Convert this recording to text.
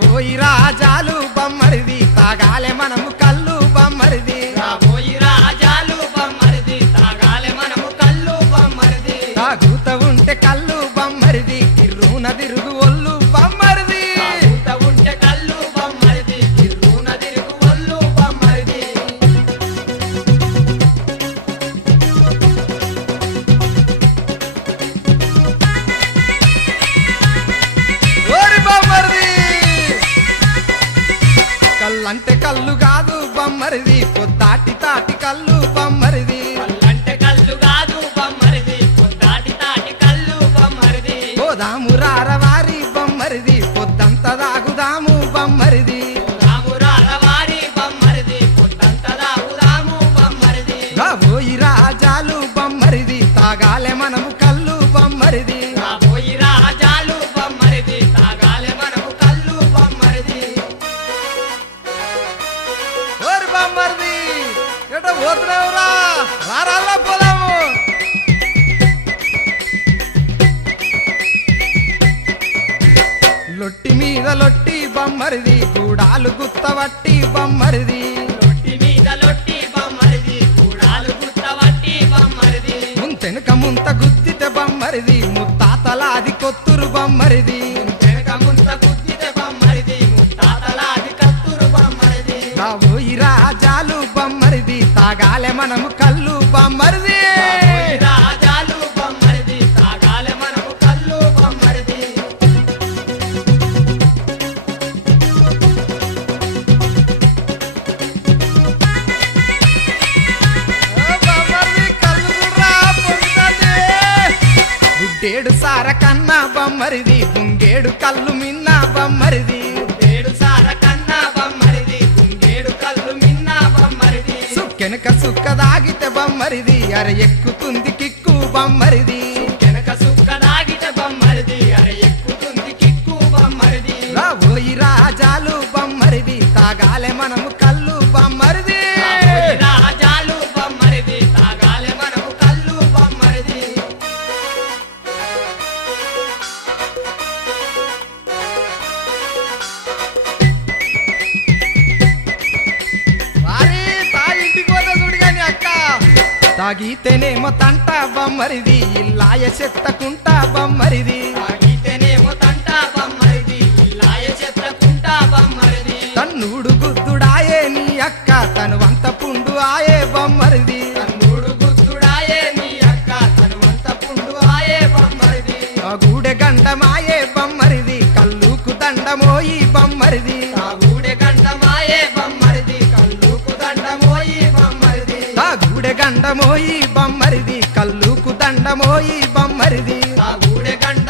పోయి రాజాలు బొమ్మరిది తాగాలే మనము కళ్ళు బొమ్మరిది. కళ్ళు కాదు బమ్మరిది పొద్దాటి తాటి కళ్ళు బమ్మరిది. కళ్ళంటే కళ్ళు కాదు బమ్మరిది పొద్దాటి తాటి కళ్ళు బమ్మరిది. పోదాము రారవారి రారాల్లో పోదాము. లొట్టి మీద లొట్టి బమ్మరిది గూడాలు గుత్తవట్టి బమ్మరిది. లొట్టి మీద లొట్టి బమ్మరిది కూడాలు గుత్తవట్టి బమ్మరిది. ముంతెనుక ముంత గుద్దితే బమ్మరిది ముత్తాతలాది కొత్తురు బమ్మరిది. ముంత గుద్దితే బమ్మరిది ముత్తాతలాది కత్తురు బమ్మరిది. రాబోయి రాజాలు బమ్మరిది తాగాలే మనము కళ్ళు బమ్మరిది రాబోయి రాజాలు బమ్మరిది తాగాలే మనము కళ్ళు బమ్మరిది. గుడ్డేడు సార కన్నా బమ్మరిది బుంగేడు కళ్ళు మిన్న బమ్మరిది సుక్కెనక సుక్క దాగితే బమ్మరిది. అర ఎక్కుతుంది కిక్కు బమ్మరిది. వెనక సుక్క దాగితే బమ్మరిది. అరే ఎక్కుతుంది కిక్కు బమ్మరిది. రాబోయి రాజాలు బమ్మరిది తాగాలే మనము కళ్ళు బమ్మరిది. తాగితేనేమో తంట బమ్మరిది ఇల్లాయ చెత్తకుంటా బొమ్మరిది గండమోయి బొమ్మరిది కల్లుకు దండమోయి ఆ తాగూడె గండ